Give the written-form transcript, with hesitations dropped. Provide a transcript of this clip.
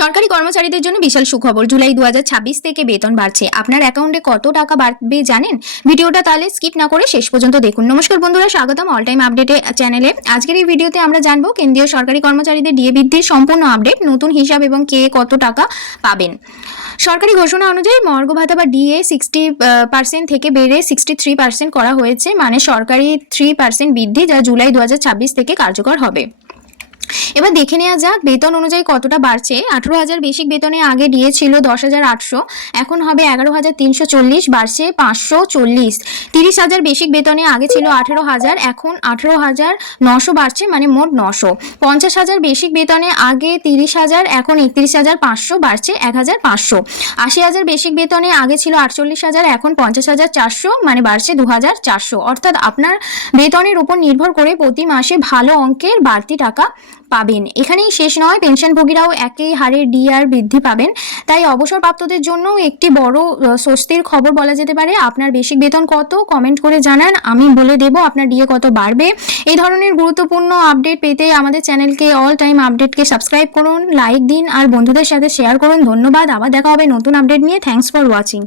সরকারি কর্মচারীদের জন্য বিশাল সুখবর। জুলাই 2026 থেকে বেতন বাড়ছে। আপনার অ্যাকাউন্টে কত টাকা বাড়বে জানেন? ভিডিওটা তাহলে স্কিপ না করে শেষ পর্যন্ত দেখুন। নমস্কার বন্ধুরা, স্বাগতম অল টাইম আপডেটে চ্যানেলে। আজকের এই ভিডিওতে আমরা জানবো কেন্দ্রীয় সরকারি কর্মচারীদের ডিএ বৃদ্ধির সম্পূর্ণ আপডেট, নতুন হিসাব এবং কে কত টাকা পাবেন। সরকারি ঘোষণা অনুযায়ী মর্গ ভাতা বা ডিএ 60% থেকে বেড়ে 63% করা হয়েছে, মানে সরকারি 3% বৃদ্ধি, যা জুলাই 2026 থেকে কার্যকর হবে। এবার দেখে নেওয়া যাক বেতন অনুযায়ী কতটা বাড়ছে। 18,000 বেসিক বেতনে আগে ডিএ ছিল 10,800, এখন হবে 11,340, বাড়ছে 540। 30,000 বেসিক বেতনে আগে ছিল 18,000, এখন 18,900 বাড়ছে, মানে মোট 900। 50,000 বেসিক বেতনে আগে 30,000, এখন 31,500, বাড়ছে 1,500। 80,000 বেসিক বেতনে আগে ছিল 48,000, এখন 50,400, মানে বাড়ছে 2,400। অর্থাৎ আপনার বেতনের উপর নির্ভর করে প্রতি মাসে ভালো অঙ্কের বাড়তি টাকা পাবেন। এখানেই শেষ নয়, পেনশনভোগীরাও একই হারে ডিআর বৃদ্ধি পাবেন। তাই অবসরপ্রাপ্তদের জন্য একটি বড় স্বস্তির খবর বলা যেতে পারে। আপনার বেসিক বেতন কত কমেন্ট করে জানান, আমি বলে দেব আপনার ডিএ কত বাড়বে। এই ধরনের গুরুত্বপূর্ণ আপডেট পেতে আমাদের চ্যানেলকে অল টাইম আপডেটকে সাবস্ক্রাইব করুন, লাইক দিন আর বন্ধুদের সাথে শেয়ার করুন। ধন্যবাদ। আবার দেখা হবে নতুন আপডেট নিয়ে। Thanks for watching.